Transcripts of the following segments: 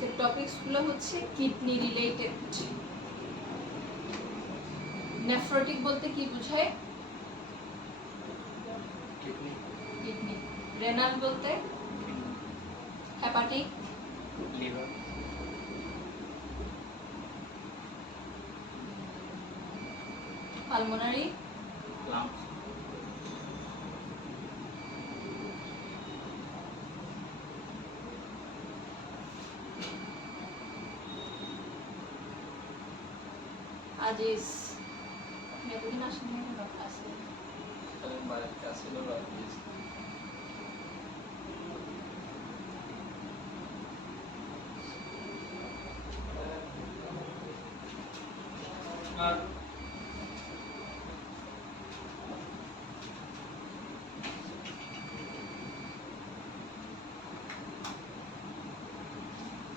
আজকের টপিকসগুলো হচ্ছে kidney related. Nephrotic বলতে কি বোঝায়? কিডনি। কিডনি। রেনাল বলতে? Hepatic? Liver. Pulmonary? Lungs. Aziz. আপনি এতদিন আসেন না কেন ক্লাসে? বাইরে কাছে ছিল রাখছি। আর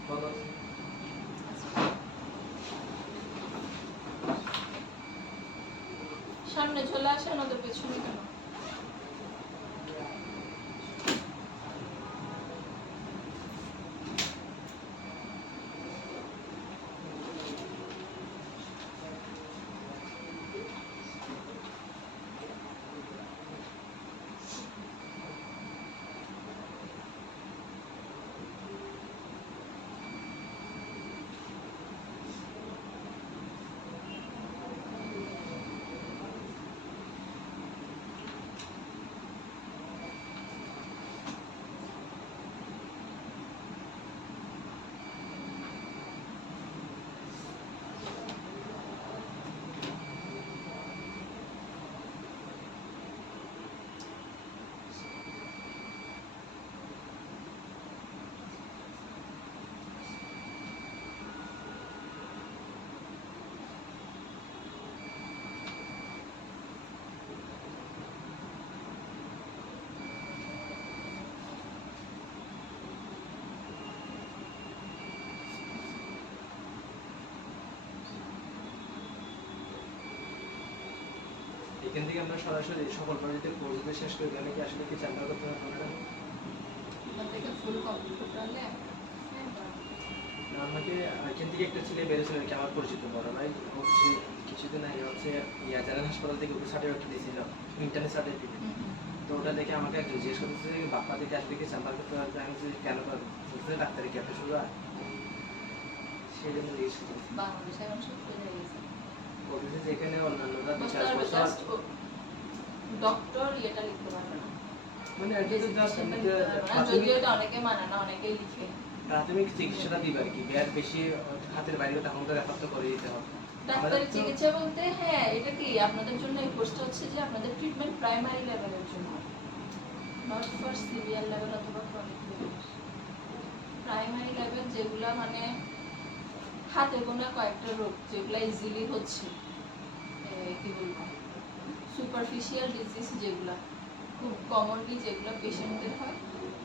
ভালো আছে। সামনে চলে আসেন, ওদের পেছনে কেন? এখান থেকে আমরা সরাসরি সকল পর্যায়ে কোর্সগুলো শেষ করে দিলে কি আসলে কি চেম্বার করতে হবে না? এখান থেকে ফুল কমপ্লিট করতে হলে আমাকে এখান থেকে একটা ছেলে বেরোছিল কি আমার পরিচিত বড় ভাই, ও কিছুদিন আগে হচ্ছে জেনারেল হাসপাতাল থেকে ওকে সার্টিফিকেট দিয়েছিল, ইন্টারনেট সার্টিফিকেট। তো ওটা দেখে আমাকে একজন জিজ্ঞেস করতেছে যে বাপ্পা থেকে আসলে কি চেম্বার করতে হবে? আমি বলছি কেন করবো? বলছে ডাক্তারি কি একটা শুরু হয়, সেই জন্য জিজ্ঞেস করতেছি। বাংলাদেশে এখন সব চলে গেছে। বলতেছে যেখানে অন্যান্যরা বুঝতে 2-4 পারবে, বছর জাস্ট ডক্টর এটা লিখতে পারবে না। মানে আর কি জাস্ট যদিও এটা অনেকে মানে না, অনেকেই লিখে। প্রাথমিক চিকিৎসাটা দিবে আর কি, এর বেশি হাতের বাইরে তখন তো রেফার তো করে দিতে হবে। ডাক্তারি চিকিৎসা বলতে হ্যাঁ, এটা কি আপনাদের জন্য এই কোর্সটা হচ্ছে যে আপনাদের ট্রিটমেন্ট প্রাইমারি লেভেলের জন্য, নট ফর সিভিয়ার লেভেল অথবা ক্রনিক লেভেল। প্রাইমারি লেভেল যেগুলা মানে হাতে গোনা কয়েকটা রোগ যেগুলা ইজিলি হচ্ছে, কি বলবো, সুপারফিশিয়াল ডিজিজ যেগুলা খুব কমনলি যেগুলো পেশেন্টের হয়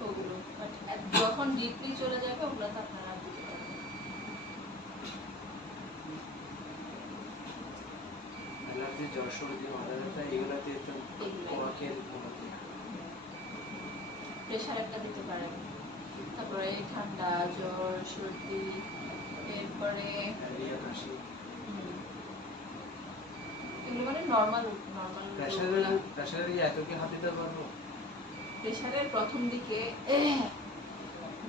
ওগুলো, বাট যখন ডিপলি চলে যাবে ওগুলো তো আপনারা বুঝতে পারবেন। অ্যালার্জি, জ্বর, সর্দি, মাথা ব্যথা এগুলাতে তো কমাকে প্রেশার একটা দিতে পারেন, তারপরে ঠান্ডা, জ্বর, সর্দি, এরপরে কাশি, এগুলো মানে নর্মাল প্রেশারের এত কি হাত দিতে পারবো? প্রেশারের প্রথম দিকে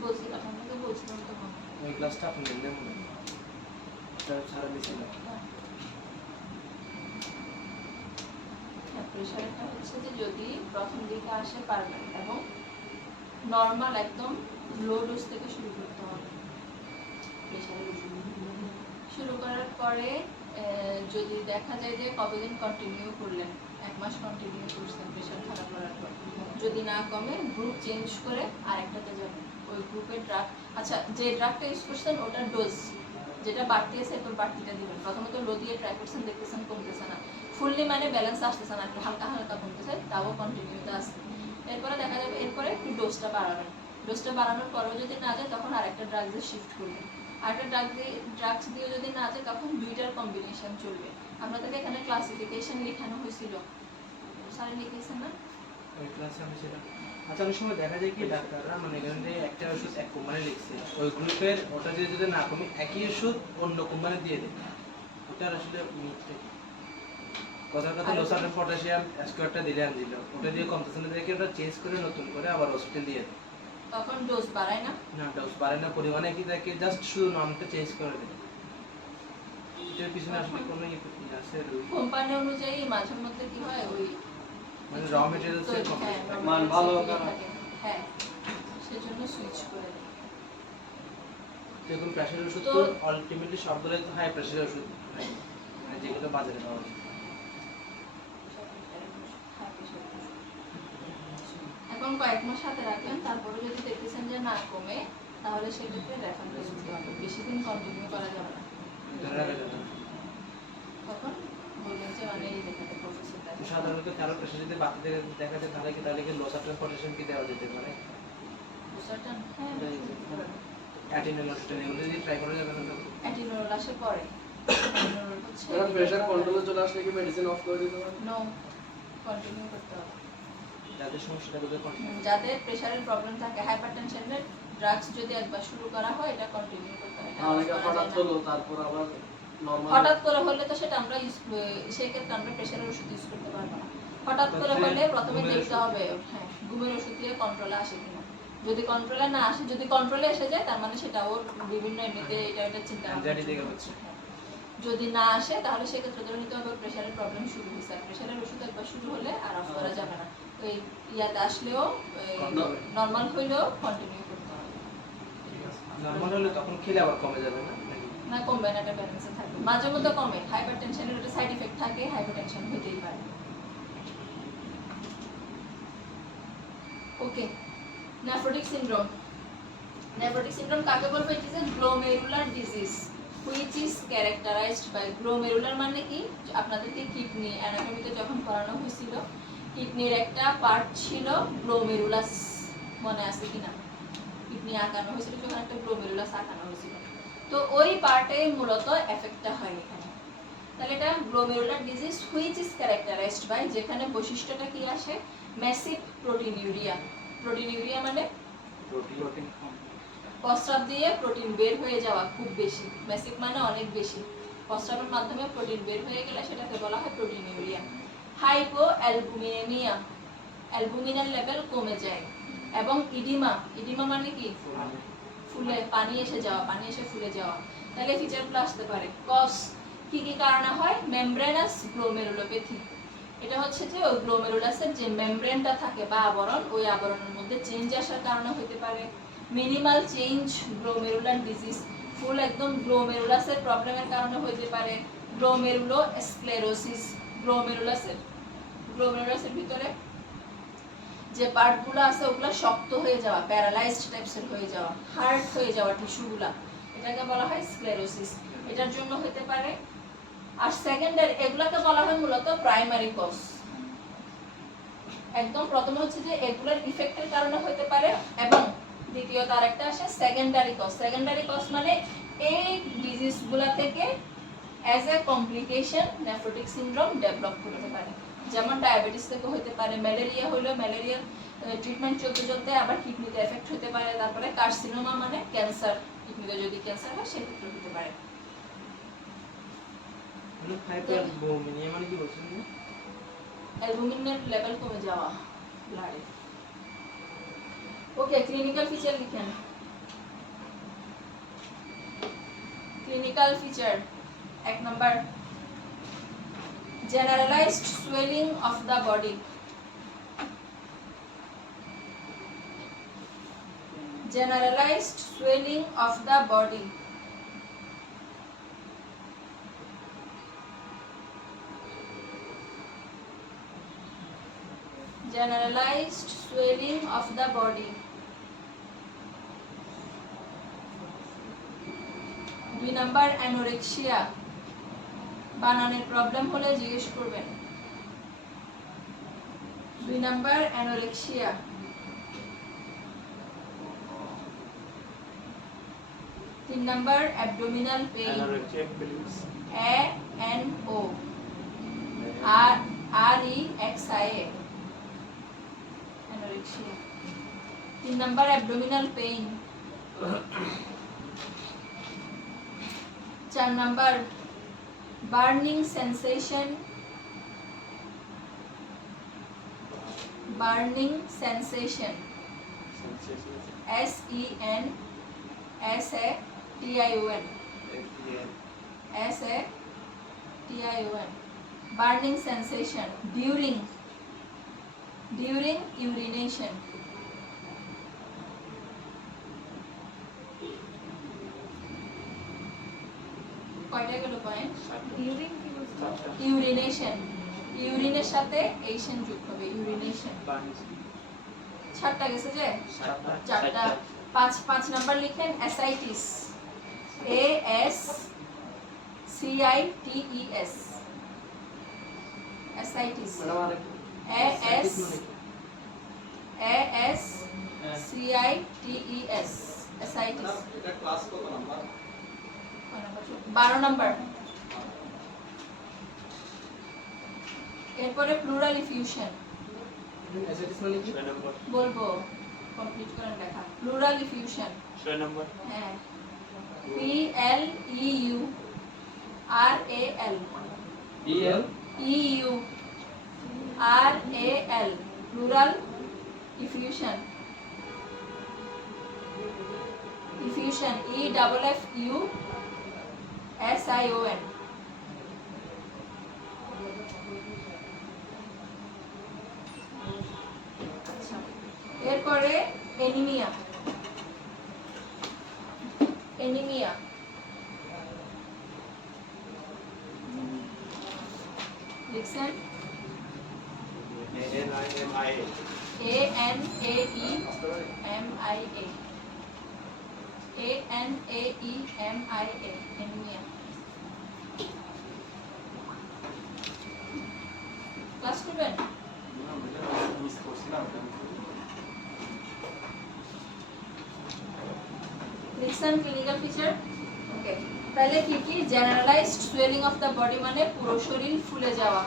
বলছিলাম, আপনাকে বলছিলাম তো ওই গ্লাসটা আপনি নেন মনে হয় ছাড়া দিয়েছিল। প্রেশারটা হচ্ছে যে যদি প্রথম দিকে আসে পারবেন, এবং নর্মাল একদম লো ডোজ থেকে শুরু করতে হবে। প্রেশারের শুরু করার পরে যদি দেখা যায় যে কতদিন কন্টিনিউ করলেন, 1 মাস কন্টিনিউ করছেন প্রেশার খারাপ করার পর, যদি না কমে গ্রুপ চেঞ্জ করে আরেকটাতে যাবেন, ওই গ্রুপের ড্রাগ, আচ্ছা যে ড্রাগটা ইউজ করছেন ওটার ডোজ যেটা বাড়তি আছে এরপর বাড়তিটা দিবেন। প্রথমত লো দিয়ে ট্রাই করছেন, দেখতেছেন কমতেছে না, ফুললি মানে ব্যালেন্স আসতেছে না, একটু হালকা হালকা কমতেছে, তাও কন্টিনিউতে আসছে। এরপরে দেখা যাবে এরপরে একটু ডোজটা বাড়াবেন, ডোজটা বাড়ানোর পরেও যদি না যায় তখন আরেকটা ড্রাগসে শিফট করবেন, আরেকটা ড্রাগস দিয়ে যদি না যায় তখন দুইটার কম্বিনেশন চলবে। আপনাদেরকে এখানে ক্লাসিফিকেশন লেখানো হয়েছিল, স্যার লিখেছেন না? ওই ক্লাসে আমি ছিলাম। আচ্ছা, অনেক সময় দেখা যায় কি ডাক্তাররা মানে এখানে যে একটা ওষুধ এক কোম্পানি লিখছে, ওই গ্রুপের ওটা যদি না কমে একই ওষুধ অন্য কোম্পানি দিয়ে দেয়, ওটার আসলে মিথ্যে কি? কথার কথা লোসারের পটাশিয়াম অ্যাসকোয়ারটা দিল, ওটা দিয়ে কমতেছে না দেখে ওটা চেঞ্জ করে নতুন করে আবার ওষুধটা দিয়ে দেয়। তখন ডোজ বাড়ায় না? না, ডোজ বাড়ে না, পরিমাণে কি থাকে, জাস্ট শুধু নামটা চেঞ্জ করে দেয়। এটার পিছনে আসলে কোনো ই আছে? কোম্পানি অনুযায়ী মাঝে মধ্যে কি হয় ওই মানে র মেটেরিয়ালস এর হ্যাঁ, মান ভালো থাকে। হ্যাঁ, সেজন্য সুইচ করে দেয়। দেখুন প্রেশারের ওষুধ তো তো আলটিমেটলি সবগুলোই তো হাই প্রেশারের ওষুধ, মানে যেগুলো বাজারে পাওয়া যায়। এখন কয়েক মাস হাতে রাখলেন, তারপরে যদি দেখতেছেন যে না কমে, তাহলে সেক্ষেত্রে রেফার করে দিতে হবে। বেশি দিন কন্টিনিউ করা যাবে না। ধরে রাখা যাবে না। তখন বলবেন যে মানে এই দেখাতে প্রফেসর তো সাধারণত কারো প্রেশার যদি বাড়তে দেখা যায় তাহলে কি লোসার পটাশিয়াম কি দেওয়া যেতে পারে? বুঝাটান হ্যাঁ অ্যাটিনল ওষুধ এগুলো যদি ট্রাই করা যাবে না তো? অ্যাটিনোল আসে পরে। অ্যাটিনোল হচ্ছে এখন প্রেসার কন্ট্রোলে চলে আসলে কি মেডিসিন অফ করে দিতে পারে? নো, কন্টিনিউ করতে হবে। যাদের সমস্যাটা বুঝে কন্টিনিউ। যাদের প্রেশারের প্রবলেম থাকে, হাইপারটেনশনের ড্রাগস যদি একবার শুরু করা হয়, এটা কন্টিনিউ করতে হয়। অনেকে হঠাৎ হলো তারপর আবার নরমাল হঠাৎ করে হলে তো সেটা আমরা সেই ক্ষেত্রে আমরা প্রেশারের ওষুধ ইউজ করতে পারবো না। হঠাৎ করে হলে প্রথমে দেখতে হবে হ্যাঁ ঘুমের ওষুধ দিয়ে কন্ট্রোলে আসে কিনা। যদি কন্ট্রোলে না আসে, যদি কন্ট্রোলে এসে যায় তার মানে সেটা ওর বিভিন্ন এমনিতে এটা চিন্তা অ্যাংজাইটি থেকে হচ্ছে। যদি না আসে তাহলে সেক্ষেত্রে ধরে নিতে হবে প্রেশারের প্রবলেম শুরু হয়েছে। আর প্রেশারের ওষুধ একবার শুরু হলে আর অফ করা যাবে না। তো এই ইয়াতে আসলেও নর্মাল হইলেও কন্টিনিউ করতে হবে। নরমাল হলে তখন খেলে আবার কমে যাবে না? না, কমবে না, এটা ব্যালেন্সে থাকবে। মাঝে মধ্যে কমে, হাইপারটেনশনের একটা সাইড এফেক্ট থাকে, হাইপারটেনশন হতেই পারে। Okay, nephrotic syndrome. Nephrotic syndrome কাকে বলবো? It is a glomerular disease which is characterized by, glomerular মানে কি? আপনাদেরকে কিডনি অ্যানাটমিতে যখন পড়ানো হয়েছিল, কিডনির একটা পার্ট ছিল গ্লোমেরুলাস, মনে আছে কিনা? কিডনি আঁকানো হয়েছিল যখন একটা গ্লোমেরুলাস আঁকানো হয়েছিল, তো ওই পার্টে মূলত এফেক্টটা হয় এখানে। তাহলে এটা glomerular disease which is characterized by, যেখানে বৈশিষ্ট্যটা কি আসে? Massive proteinuria. প্রোটিনিউরিয়া মানে প্রোটিন প্রস্রাব দিয়ে প্রোটিন বের হয়ে যাওয়া খুব বেশি। ম্যাসিভ মানে অনেক বেশি। প্রস্রাবের মাধ্যমে প্রোটিন বের হয়ে গেলে সেটাকে বলা হয় প্রোটিনিউরিয়া। হাইপো অ্যালবুমিনেমিয়া, অ্যালবুমিনের লেভেল কমে যায়। এবং ইডিমা, ইডিমা মানে কি? ফুলে পানি এসে যাওয়া, পানি এসে ফুলে যাওয়া। তাহলে ফিচারগুলো আসতে পারে। কজ কি কি কারণে হয়? মেমব্রেনাস গ্লোমেরুলোপ্যাথি। এটা হচ্ছে যে ওই গ্লোমেরুলাসের যে মেমব্রেনটা থাকে বা আবরণ, ওই আবরণের মধ্যে চেঞ্জ আসার কারণে হতে পারে। মিনিমাল চেঞ্জ গ্লোমেরুলার ডিজিজ, ফুল একদম গ্লোমেরুলাসের প্রবলেমের কারণে হতে পারে। গ্লোমেরুলো স্ক্লেরোসিস, গ্লোমেরুলাসের ভিতরে যে পার্টগুলো আছে ওগুলো শক্ত হয়ে যাওয়া, প্যারালাইজড টাইপসের হয়ে যাওয়া, হার্ড হয়ে যাওয়া টিস্যুগুলা, এটাকে বলা হয় স্ক্লেরোসিস। এটার জন্য হতে পারে। আর সেকেন্ডারি, এগুলাকে বলা হয় মূলত প্রাইমারি কজ। একদম প্রথমে হচ্ছে যে এগুলোর ইফেক্টের কারণে হতে পারে, এবং দ্বিতীয়ত আরেকটা আসে সেকেন্ডারি কজ। সেকেন্ডারি কজ মানে এই ডিজিজগুলা থেকে as a complication nephrotic syndrome develop করতে পারে। যেমন ডায়াবেটিস থেকে হতে পারে, ম্যালেরিয়া হলো ম্যালেরিয়ার ট্রিটমেন্ট চলতে চলতে আবার কিডনিতে এফেক্ট হতে পারে। তারপরে কার্সিনোমা মানে ক্যান্সার, কিডনিতে যদি ক্যান্সার হয় সেক্ষেত্রে হতে পারে। হাইপারবোমিনিয়া মানে কি বলছেন? অ্যালবুমিনের লেভেল কমে যাওয়া ব্লাডে। ওকে, ক্লিনিক্যাল ফিচার লিখেন। Clinical feature 1 number, generalized swelling of the body, generalized swelling of the body, generalized swelling of the body। 2 number, anorexia, বানানের প্রবলেম হলে জিজ্ঞেস করবেন। 2 number, anorexia. 3 number, abdominal pain, ANO REXIA, anorexia. 3 number abdominal pain. 4 number burning sensation, burning sensation, SENSATION, SATION, burning sensation during urination. কয়টা গেল point? Urination, ইউরিনের সাথে এইশন যুক্ত হবে, urination. 6টা গেছে যে 4টা। 5 নাম্বার লিখেন ascites, ASCITES, ascites, ASCITES, ascites. এটা ক্লাস কত নাম্বার? 12 নাম্বার। এরপরে প্লুরাল ইফিউশন অ্যাসাইটিস মানে কি? বলবো, কমপ্লিট করেন লেখা। প্লুরাল ইফিউশন 6 নম্বর। হ্যাঁ, PLEURAL, EURAL, pleural effusion, effusion, EFFUSION। এরপরে এনিমিয়া, এনিমিয়া, লিখছেন ANAMIA, ANAEMIA, এনিমিয়া। ক্লাস করবেন? মিস করছিলাম। লিখছেন ক্লিনিক্যাল ফিচার। ওকে, তাহলে কি কি? Generalised swelling of the body মানে পুরো শরীর ফুলে যাওয়া।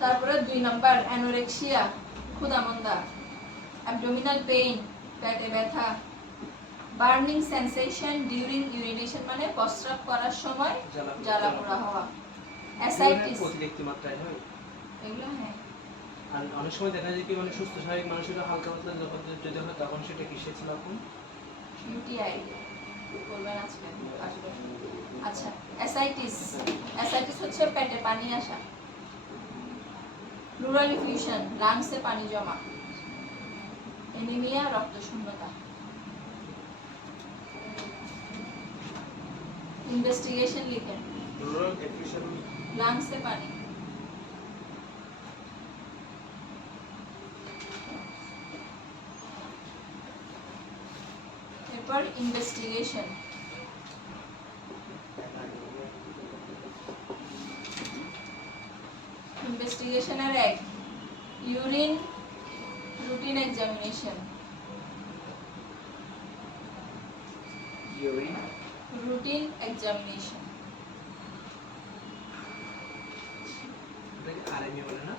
তারপরে 2 নাম্বার অ্যানোরেক্সিয়া, ক্ষুধামন্দা। অ্যাবডোমিনাল পেইন, পেটে ব্যথা। বার্নিং সেন্সেশন ডিউরিং ইউরিনেশন মানে প্রস্রাব করার সময় জ্বালা পোড়া হওয়া। অ্যাসাইটিস, অতিরিক্ত মাত্রায় হয়। এগুলো হ্যাঁ। আর অনেক সময় দেখা যায় কি মানে সুস্থ স্বাভাবিক মানুষের হালকা পাতলা যদি হয় তখন সেটা কিসের লক্ষণ? ইউটিআই বলবেন আজকে আসবে। আচ্ছা, অ্যাসাইটিস, অ্যাসাইটিস হচ্ছে পেটে পানি আসা। প্লুরাল ইফিউশন, লাংসে পানি জমা। এনিমিয়া, রক্ত শূন্যতা। ইনভেস্টিগেশন লিখেন, প্লুরাল এফিউশন, লাংসে পানি। এরপর ইনভেস্টিগেশন, ইনভেস্টিগেশনের 1 urine routine examination, urine routine examination. এটাকে আরএমএ বলে না?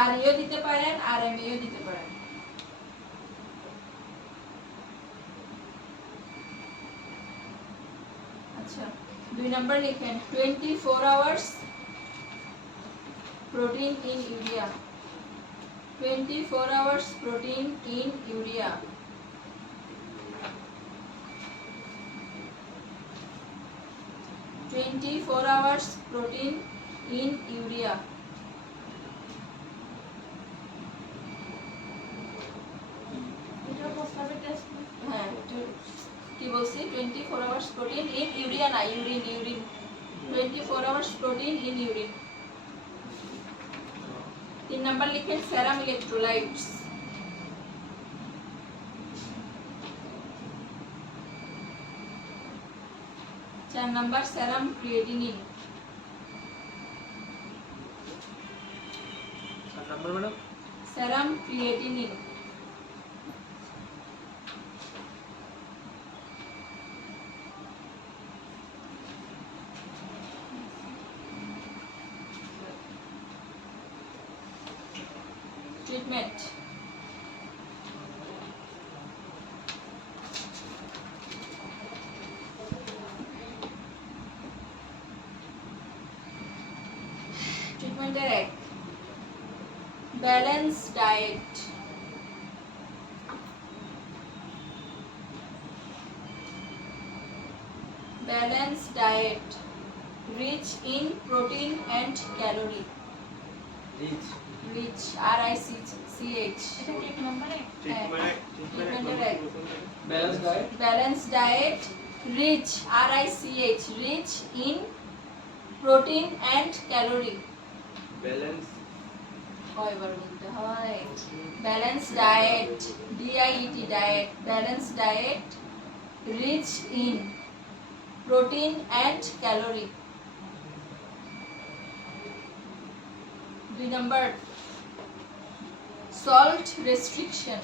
আরইও দিতে পারেন, আরএমএও দিতে পারেন। আচ্ছা, 2 নাম্বার লিখেন 24 hours protein in urea, 24 hours protein in urea, 24 hours protein in urea। হ্যাঁ, কি বলছি? 24 hours protein in urea না, urine, urine. 24 hours protein in urine। 3 number লিখেন serum electrolytes, 4 number serum creatinine, 7 number madam serum creatinine. 5 treatment ট্রিটমেন্টের এক balance diet balanced diet rich in protein and calorie rich rich RICH এটা কি এক নম্বরে? ট্রিটমেন্টের এক balance diet balanced diet rich RICH rich in protein and calorie balance কয়বার বলতে হয় balanced diet DIET diet balanced diet rich in protein and calorie 2 number salt restriction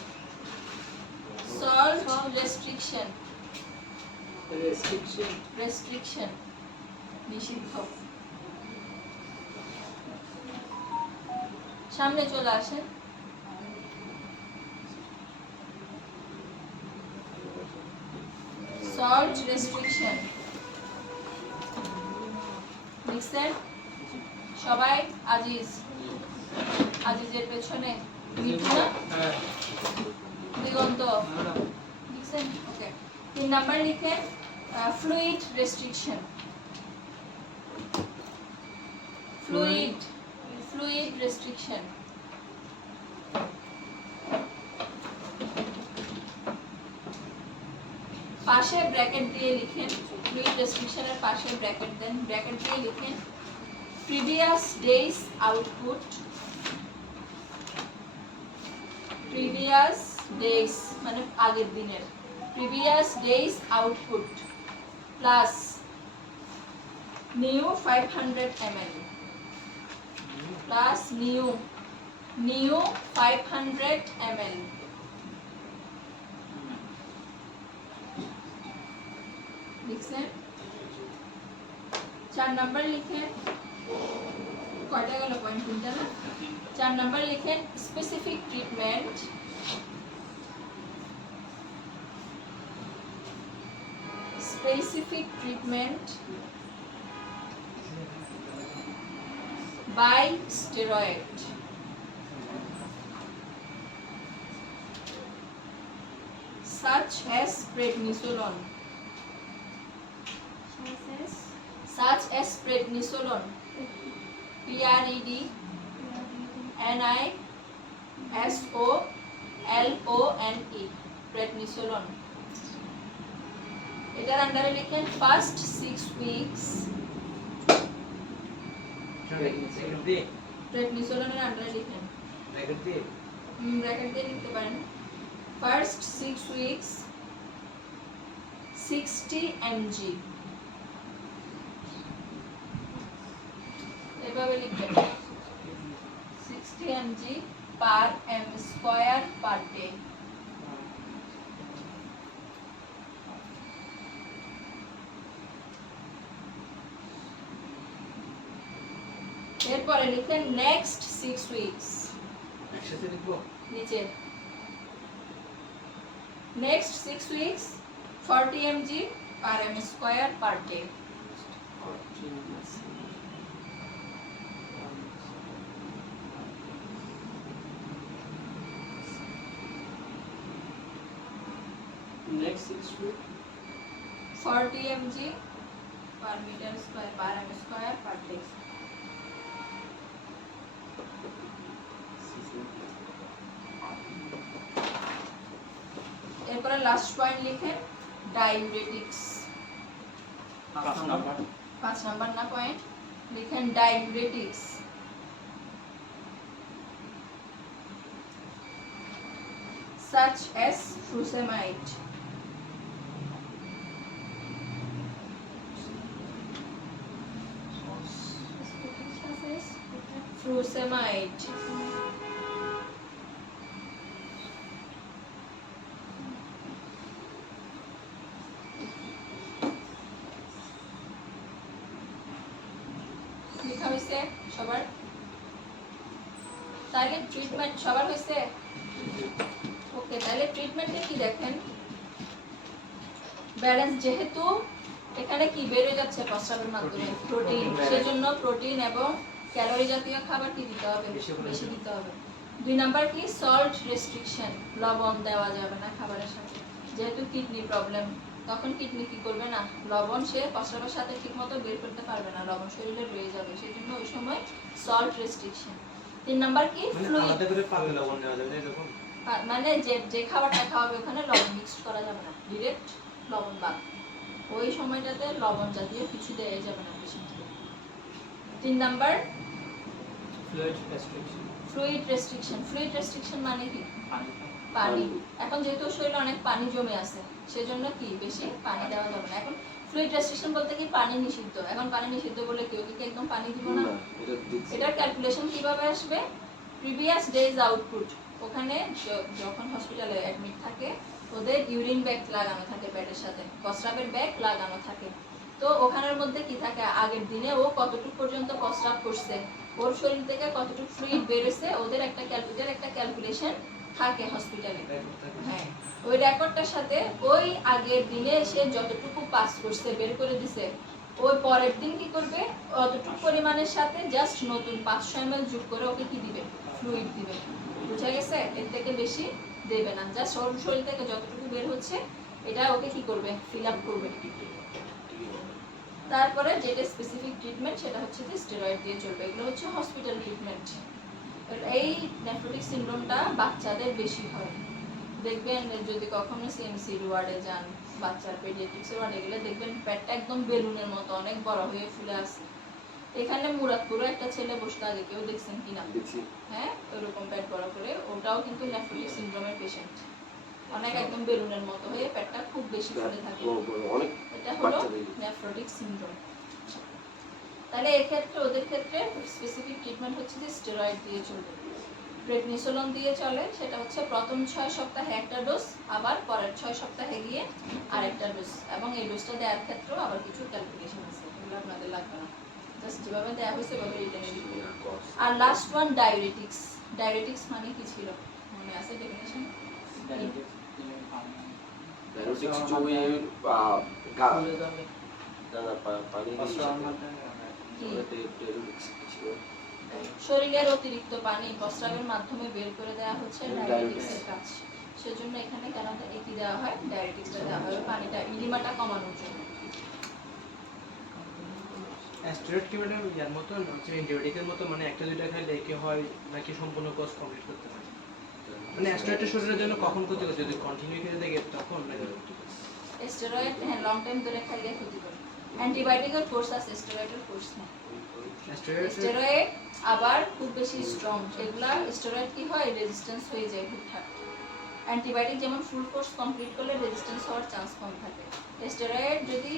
restriction নিষিদ্ধ সামনে চলে আসেন salt restriction লিখছেন সবাই আজিজের পেছনে মিঠু না হ্যাঁ দিগন্ত লিখছেন ওকে 3 নাম্বার লিখেন fluid restriction fluid restriction পাশে ব্র্যাকেট দিয়ে লিখেন fluid restriction এর পাশে ব্র্যাকেট দেন ব্র্যাকেট দিয়ে লিখেন previous days output previous days মানে আগের দিনের previous days output plus new 500 ml plus new 500 ml লিখছেন 4 নাম্বার লিখেন কয়টা গেল পয়েন্ট তিনটা না 4 নাম্বার লিখেন specific treatment by steroid such as prednisolone prednisolone prednisolone এটার আন্ডারে লিখেন ফার্স্ট 6 উইকস ব্র্যাকেট দিয়ে prednisoloneর আন্ডারে লিখেন ব্র্যাকেট দিয়ে ব্র্যাকেট দিয়ে লিখতে পারেন ফার্স্ট 6 উইকস 60 mg এভাবে লিখবেন 60 mg per m square per day এরপরে লিখেন নেক্সট 6 উইকস একসাথে লিখবো নিচে next 6 weeks 40 mg per m square per day next 6 week 40 mg per meter square per m square per day এরপরে লাস্ট পয়েন্ট লিখেন diuretics 5 number 5 number না point লিখেন diuretics such as furosemide furosemide লেখা হয়েছে সবার তাহলে ট্রিটমেন্ট সবার হয়েছে? ওকে, তাহলে ট্রিটমেন্টে কি দেখেন, ব্যালেন্স যেহেতু এখানে কি বেড়ে যাচ্ছে প্রস্রাবের মাধ্যমে প্রোটিন, সেজন্য প্রোটিন এবং ক্যালোরি জাতীয় খাবার কি দিতে হবে, বেশি দিতে হবে। 2 নাম্বার কি সল্ট রেস্ট্রিকশন, লবণ দেওয়া যাবে না খাবারের সাথে, যেহেতু কিডনি প্রবলেম, তখন কিডনি কি করবে না, লবণ সে প্রস্রাবের সাথে ঠিকমতো বের করতে পারবে না, লবণ শরীরে রয়ে যাবে, সেজন্য ওই সময় সল্ট রেস্ট্রিকশন। 3 নাম্বার কি মানে ফ্লুইড, আলাদা করে পাতলা লবণ নেওয়া যাবে না এরকম? মানে যে খাবারটা খাওয়াবে ওখানে লবণ মিক্স করা যাবে না, ডিরেক্ট লবণ বাদ, ওই সময়টাতে লবণ জাতীয় কিছু দেওয়া যাবে না পেশেন্টকে। 3 number Fluid restriction. Fluid restriction. Fluid restriction মানে কি, পানি। পানি। এখন যেহেতু শরীরে অনেক পানি জমে আছে, সেজন্য কি বেশি পানি দেওয়া যাবে না। এখন ফ্লুইড রেস্ট্রিকশন বলতে কি পানি নিষিদ্ধ, এখন পানি নিষিদ্ধ বলে কেউ কি একদম পানি দিব না? এটার ক্যালকুলেশন কিভাবে আসবে, প্রিভিয়াস ডেজ আউটপুট, ওখানে যখন হসপিটালে অ্যাডমিট থাকে ওদের ইউরিন ব্যাগ লাগানো থাকে ব্যাডের সাথে, প্রস্রাবের ব্যাগ লাগানো থাকে, তো ওখানের মধ্যে কি থাকে, আগের দিনে ও কতটুকু পর্যন্ত প্রস্রাব করছে, ওর শরীর থেকে কতটুকু ফ্লুইড বেরোছে, ওদের একটা ক্যালকুলেশন থাকে হসপিটালে। হ্যাঁ, ওই রেকর্ডটার সাথে ওই আগের দিনে সে যতটুকু পাস করছে বের করে দিছে, ওই পরের দিন কি করবে, অতটুকু পরিমাণের সাথে জাস্ট নতুন 500 ml যোগ করে ওকে কি দিবে, ফ্লুইড দিবে। বুঝা গেছে? এর থেকে বেশি দেবে না, জাস্ট ওর শরীর থেকে যতটুকু বের হচ্ছে এটা ওকে কি করবে, ফিল আপ করবে। তারপরে যেটা স্পেসিফিক ট্রিটমেন্ট সেটা হচ্ছে যে স্টেরয়েড দিয়ে চলবে, এগুলো হচ্ছে হসপিটাল ট্রিটমেন্ট। এই নেফ্রোটিক সিনড্রোমটা বাচ্চাদের বেশি হয়, দেখবেন যদি কখনো সিএমসি ওয়ার্ডে যান, বাচ্চার পেডিয়াট্রিক্স ওয়ার্ডে গেলে দেখবেন পেটটা একদম বেলুনের মতো অনেক বড় হয়ে ফুলে আছে। এখানে মুরাদপুরে একটা ছেলে বসতে, আগে কেউ দেখছেন কিনা? হ্যাঁ, ওইরকম পেট বড় করে, ওটাও কিন্তু নেফ্রোটিক সিনড্রোমের পেশেন্ট, অনেক একদম বেলুনের মতো হয়ে পেটটা খুব বেশি ফুলে থাকে, এটা হলো নেফ্রোটিক সিনড্রোম। তাহলে এক্ষেত্রে ওদের ক্ষেত্রে স্পেসিফিক ট্রিটমেন্ট হচ্ছে যে স্টেরয়েড দিয়ে চলবে, প্রেডনিসোলন দিয়ে চলে, সেটা হচ্ছে প্রথম 6 সপ্তাহে একটা ডোজ, আবার পরের 6 সপ্তাহে গিয়ে আরেকটা ডোজ, এবং এই ডোজটা দেওয়ার ক্ষেত্রেও আবার কিছু ক্যালকুলেশন আছে, এগুলো আপনাদের লাগবে না, জাস্ট যেভাবে দেওয়া হয়েছে ওভাবে রিটেনে দিতে। আর লাস্ট ওয়ান ডায়াবেটিক্স। ডায়াবেটিক্স মানে কি ছিল মনে আছে ডেফিনিশন? Diabetic, পানি। ফুলে যাবে। প্রস্রাবের মাধ্যমে শরীরের অতিরিক্ত পানি প্রস্রাবের মাধ্যমে বের করে দেওয়া হচ্ছে ডায়াবেটিক্সের কাজ, সেজন্য এখানে কেন একই দেওয়া হয়, ডায়াবেটিক্সটা দেওয়া হয় পানিটা ইডিমাটা কমানোর জন্য। স্টেরয়েড কি মানে ইয়ার মতো অ্যান্টিবায়োটিকের মতো, মানে একটা দুইটা খাইলে কি হয় নাকি সম্পূর্ণ কোর্স কমপ্লিট করতে হয়? মানে স্টেরয়েডটা শরীরের জন্য কখন ক্ষতি করে, যদি কন্টিনিউ করে দেখে তখন নাকি? স্টেরয়েড হ্যাঁ লং টাইম ধরে খাইলে ক্ষতি করে, অ্যান্টিবায়োটিকের কোর্স আছে, স্টেরয়েডের কোর্স না। স্টেরয়েড আবার খুব বেশি স্ট্রং, এগুলা স্টেরয়েড কি হয়, রেজিস্ট্যান্স হয়ে যায় হুটহাট। অ্যান্টিবায়োটিক যেমন ফুল কোর্স কমপ্লিট করলে রেজিস্ট্যান্স হওয়ার চান্স কম থাকে, স্টেরয়েড যদি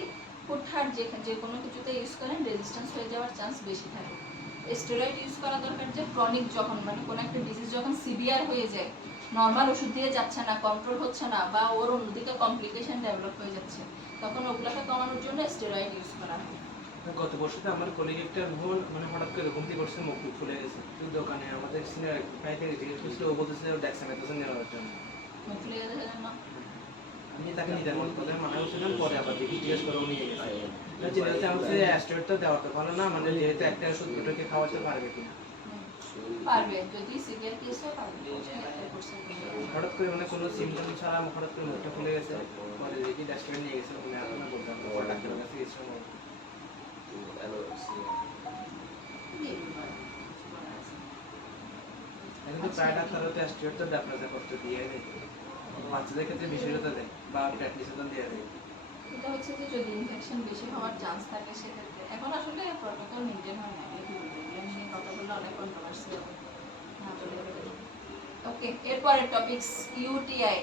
হুটহাট যে কোনো কিছুতে ইউজ করেন রেজিস্ট্যান্স হয়ে যাওয়ার চান্স বেশি থাকে। স্টেরয়েড ইউজ করা দরকার যে ক্রনিক, যখন মানে কোনো একটা ডিজিজ যখন সিভিয়ার হয়ে যায়, নর্মাল ওষুধ দিয়ে যাচ্ছে না, কন্ট্রোল হচ্ছে না, বা ওর অন্যদিকে কমপ্লিকেশন ডেভেলপ হয়ে যাচ্ছে, তখন ওগুলোকে কমানোর জন্য স্টেরয়েড ইউজ করা হয়। গত বছরতে আমার কলিগ একটা ভুল মানে হঠাৎ করে ঘুমতে করছে, মুখ ফুলে গেছে, তো দোকানে আমাদের সিনিয়র ভাই থেকে জিজ্ঞেস করছিল, ও বলতেছে ডেক্সামেথাসোন নেওয়ার জন্য। মুখ ফুলে গেছে সেজন্য আমি তাকে নিতে মন কথা মানা করছিলাম, পরে আবার জিজ্ঞেস করে নিয়ে গেছে। চিন্তা হচ্ছে আমি স্টেরয়েডটা দেওয়া তো ভালো না, মানে যেহেতু একটা ওষুধ দুটোকে খাওয়াতে পারবে কিনা। পারবে, যদি সিভিয়ার কেস হয় পারবে। হঠাৎ করে মানে কোনো সিমটম ছাড়া হঠাৎ করে মুখটা ফুলে গেছে, পরে দেখি ডাক্তার নিয়ে গেছে, ওখানে এখন বলতাম ডাক্তারের কাছে গেছিলাম। এখন তো প্রায় ডাক্তাররা তো স্টেরয়েড তো ডাক্তাররা করতে দিয়ে দেয়, বাচ্চাদের ক্ষেত্রে বিশেষতা দেয় বা প্রেডনিসোলন দিয়ে দেয়। এটা হচ্ছে যে যদি ইনফেকশন বেশি হওয়ার চান্স থাকে সেক্ষেত্রে, এখন আসলে প্রটোকল মেনটেন হয় না, এগুলো নিয়ে কথা বললে অনেক কন্ট্রোভার্সি হবে, না বলে হবে। ওকে, এরপরের টপিকস ইউটিআই।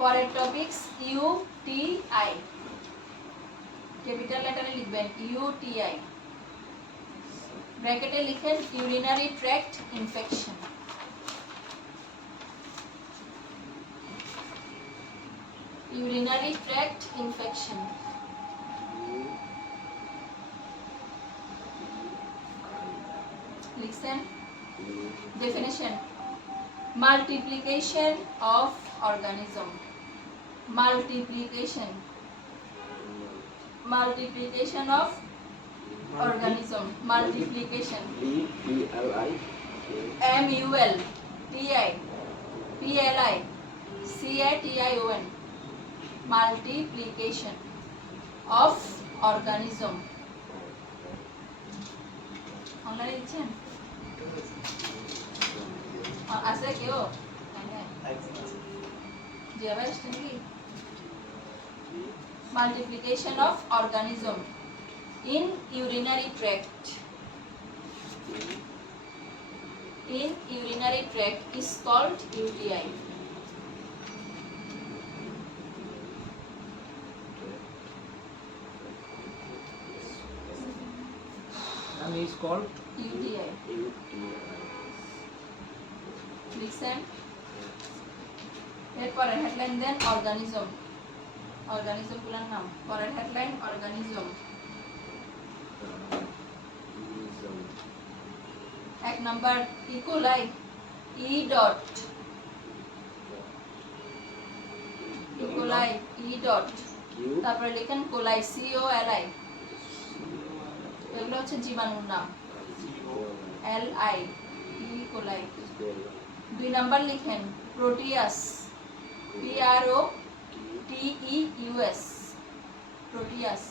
পরের টপিকস ইউটিআই, ক্যাপিটাল লেটারে লিখবেন ইউটিআই, ব্র্যাকেটে লিখেন urinary tract infection. urinary tract infection. লিখছেন definition multiplication of organism multiplication of organism multiplication MULTI MULTIPLICATION multiplication of organism অনলাইনে দিচ্ছেন আছে কেউ জি আবার আসছেন কি multiplication of organism in urinary tract is called UTI. And is called UTI. Listen. এরপরে headline then organism গুলোর নাম পরের হেডলাইন অর্গানিজম এক নাম্বার ইকোলাই ই ডট তারপরে লিখেন কোলাই COLI এগুলো হচ্ছে জীবাণুর নাম LI ই কোলাই দুই নাম্বার লিখেন প্রোটিয়াস PROTEUS প্রোটিয়াস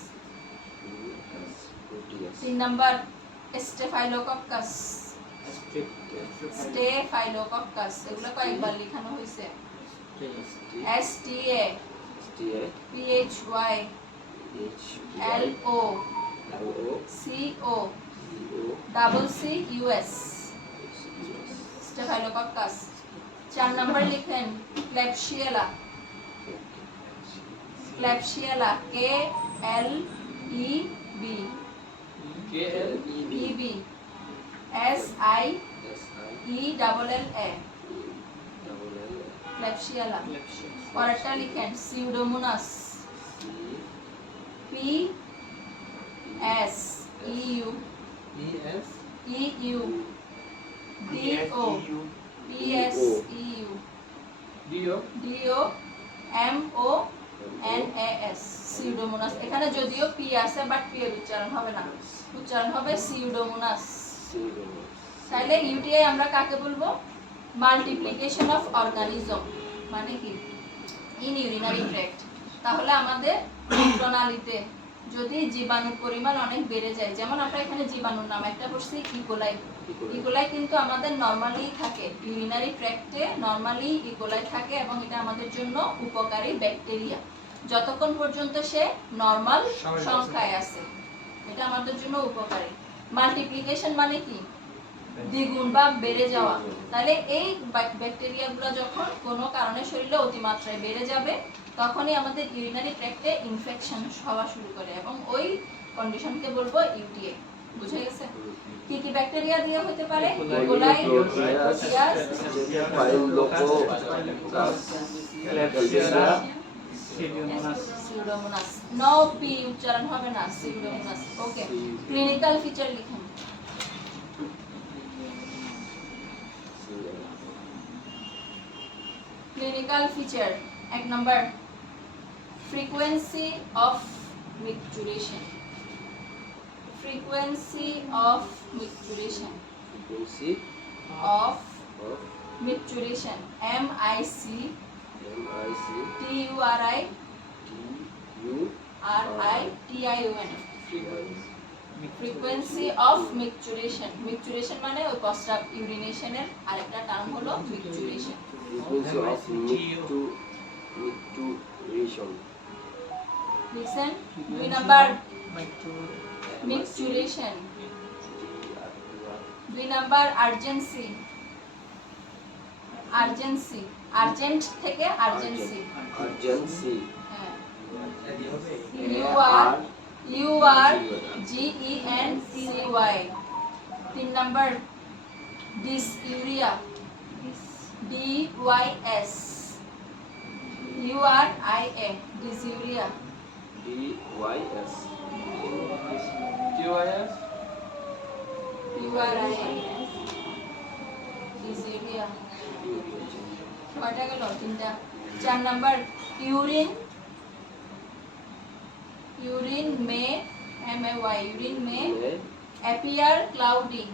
তিন নাম্বার স্টেফাইলোকক্কাস এগুলো কয়েকবার লেখানো হয়েছে STAPHYLOCOCCUS স্টেফাইলোকক্কাস চার নাম্বার লিখেন ক্ল্যাপশিয়েলা KLEB SIELLA ক্ল্যাপশিয়েলা পরেরটা লিখেন সিউডোমোনাস PSEU DOMONAS সিউডোমোনাস এখানে যদিও পি আছে বাট পি এর উচ্চারণ হবে না উচ্চারণ হবে সিউডোমোনাস তাহলে ইউটিআই আমরা কাকে বলবো মাল্টিপ্লিকেশন অফ অর্গানিজম মানে কি ইন ইউরিনারি ট্র্যাক্ট তাহলে আমাদের প্রণালীতে যদি জীবাণুর পরিমাণ অনেক বেড়ে যায় যেমন আমরা এখানে জীবাণুর নাম একটা পড়ছি ইকোলাই কিন্তু আমাদের নরমালি থাকে ইউরিনারি ট্র্যাক্টে নরমালি ইকোলাই থাকে এবং এটা আমাদের জন্য উপকারী ব্যাকটেরিয়া যতক্ষণ পর্যন্ত সে নরমাল সংখ্যায় আছে এটা আমাদের জন্য উপকারী মাল্টিপ্লিকেশন মানে কি দ্বিগুণ বা বেড়ে যাওয়া তাহলে এই ব্যাকটেরিয়াগুলো যখন কোনো কারণে শরীরে অতিমাত্রায় বেড়ে যাবে তখনই আমাদের ইউরিনারি ট্র্যাক্টে ইনফেকশন হওয়া শুরু করে এবং ওই কন্ডিশনকে বলবো ইউটিআই বুঝা গেছে কি কি ব্যাকটেরিয়া দিয়ে হতে পারে E coli Proteus Pseudomonas no P উচ্চারণ হবে না সিউডোমোনাস ওকে ক্লিনিক্যাল ফিচার লিখুন clinical feature এক number frequency of micturition frequency of micturition frequency of micturition micturition মানে ওই প্রস্রাব ইউরিনেশনের আরেকটা টার্ম হলো micturition listen দুই নাম্বার micturition দুই নাম্বার urgency urgent থেকে urgency URGENCY তিন number dysuria DYS URIA dysuria URIA urea কয়টা গেল? 3টা। 4 নাম্বার ইউরিন মে MAY ইউরিন মে appear cloudy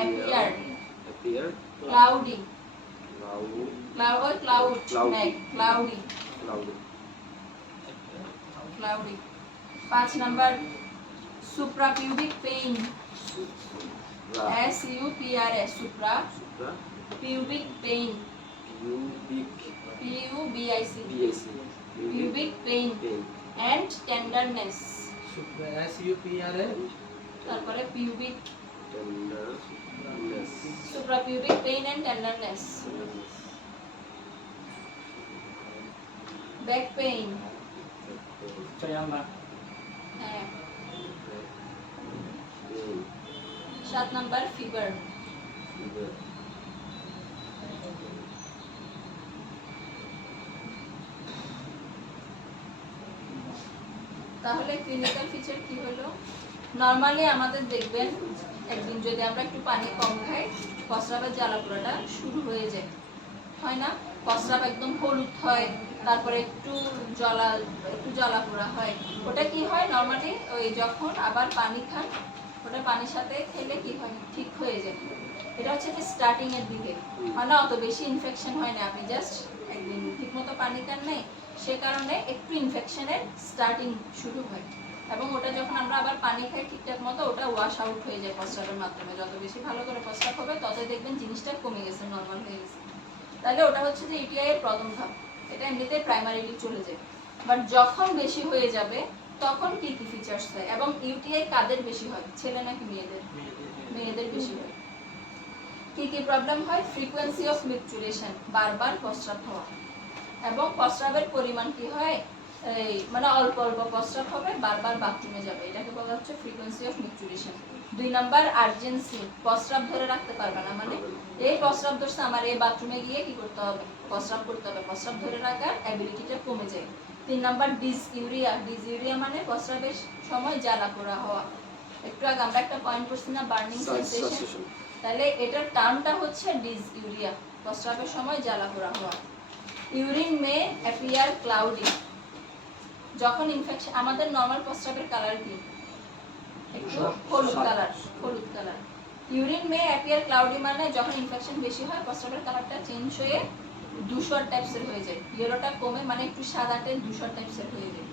appear appear cloudy cloud cloud Cloudy. নাই cloudy cloudy 5 number suprapubic pain supra SUPRA supra pubic pain pubic PUBIC PAC pubic pain pain and tenderness SUPRA তারপরে pubic tenderness suprapubic pain and tenderness back pain 6 number হ্যাঁ pain 7 number fever fever তাহলে clinical feature কি হলো? Normally আমাদের দেখবেন একদিন যদি আমরা একটু পানি কম খাই প্রস্রাবের জ্বালাপোড়াটা শুরু হয়ে যায়, হয় না? প্রস্রাব একদম হলুদ হয়, তারপরে একটু জ্বালাপোড়া হয়। ওটা কি হয় নরমালি ওই যখন আবার পানি খান ওটা পানির সাথে খেলে কি হয় ঠিক হয়ে যায়। এটা হচ্ছে কি স্টার্টিং এর দিকে হয় না, অত বেশি ইনফেকশন হয় না, আপনি জাস্ট একদিন ঠিকমতো পানি খান নেই সে কারণে একটু ইনফেকশনের স্টার্টিং শুরু হয়, এবং ওটা যখন আমরা আবার পানি খাই ঠিকঠাক মতো ওটা ওয়াশ আউট হয়ে যায় প্রস্রাবের মাধ্যমে। যত বেশি ভালো করে প্রস্রাব হবে ততই দেখবেন জিনিসটা কমে গেছে, নর্মাল হয়ে গেছে। তাহলে ওটা হচ্ছে যে ইউটিআই এর প্রথম ধাপ, এটা এমনিতেই প্রাইমারিলি চলে যায়। বাট যখন বেশি হয়ে যাবে তখন কি কি ফিচার্স হয়, এবং ইউটিআই কাদের বেশি হয়, ছেলে নাকি মেয়েদের? মেয়েদের বেশি হয়। কি কি প্রবলেম হয়? ফ্রিকোয়েন্সি অফ মিকচুরেশন, বারবার প্রস্রাব হওয়া, এবং প্রস্রাবের পরিমাণ কি হয় এই মানে অল্প অল্প প্রস্রাব হবে, বারবার বাথরুমে যাবে, এটাকে বলা হচ্ছে ফ্রিকোয়েন্সি অফ মিকচুরেশন। 2 নাম্বার আর্জেন্সি, প্রস্রাব ধরে রাখতে পারবে না, মানে এই প্রস্রাব ধরছে আমার এই বাথরুমে গিয়ে কি করতে হবে, প্রস্রাব করতে হবে, প্রস্রাব ধরে রাখার অ্যাবিলিটিটা কমে যায়। 3 নাম্বার ডিসইউরিয়া মানে প্রস্রাবের সময় জ্বালা পোড়া হওয়া। একটু আগে আমরা একটা পয়েন্ট করছি না, বার্নিং সেন্সেশন, তাহলে এটার টার্মটা হচ্ছে ডিসইউরিয়া, প্রস্রাবের সময় জ্বালা পোড়া হওয়া। ইউরিন মে অ্যাপিয়ার ক্লাউডি, যখন ইনফেকশন, আমাদের নরমাল প্রস্রাবের কালার কি একটু হলুদ কালার। ইউরিন মে অ্যাপিয়ার ক্লাউডি মানে যখন ইনফেকশন বেশি হয় প্রস্রাবের কালারটা চেঞ্জ হয়ে ধূসর টাইপসের হয়ে যায়, ইয়েলোটা কমে মানে একটু সাদাটে ধূসর টাইপসের হয়ে যায়।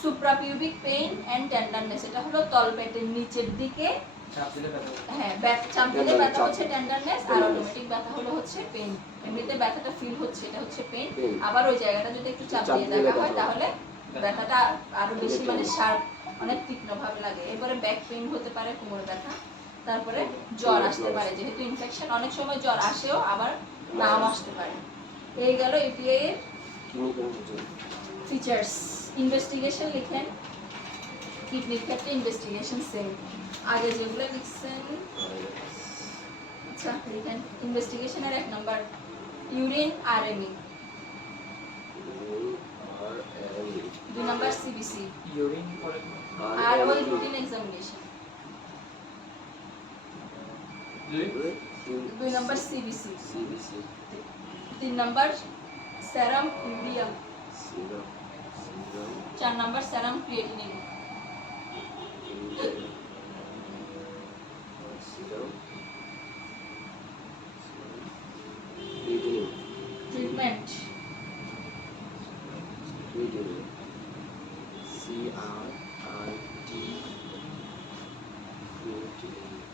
সুপ্রাপিউবিক পেইন এন্ড টেন্ডারনেস, এটা হলো তলপেটের নিচের দিকে চাপ দিলে ব্যথা করে। হ্যাঁ চাপ দিলে ব্যথা হচ্ছে টেন্ডারনেস, আর অটোমেটিক ব্যথা হচ্ছে পেইন। এমনিতে ব্যথাটা ফিল হচ্ছে, এটা হচ্ছে পেইন, আবার ওই জায়গাটা যদি একটু চাপ দিয়ে দেখা হয় তাহলে ব্যথাটা আরো বেশি মানে শার্প, অনেক তীক্ষ্ণ ভাবে লাগে। এরপরে ব্যাক পেইন হতে পারে, কোমর ব্যথা, তারপরে জ্বর আসতে পারে, যেহেতু ইনফেকশন অনেক সময় জ্বর আসেও আবার নাও আসতে পারে। এই গেল ইউটিআই এর ফিচার্স। ইনভেস্টিগেশন লিখেন, কিডনির ক্ষেত্রে ইনভেস্টিগেশন সেম আগে যেগুলো লিখছেন। আচ্ছা লিখেন ইনভেস্টিগেশনের 1 number urine RME, 2 number CBC urine পরে আর ওই routine examination, 2 number CBC, 3 number serum urea, 4 number serum creatinine, creatinine treatment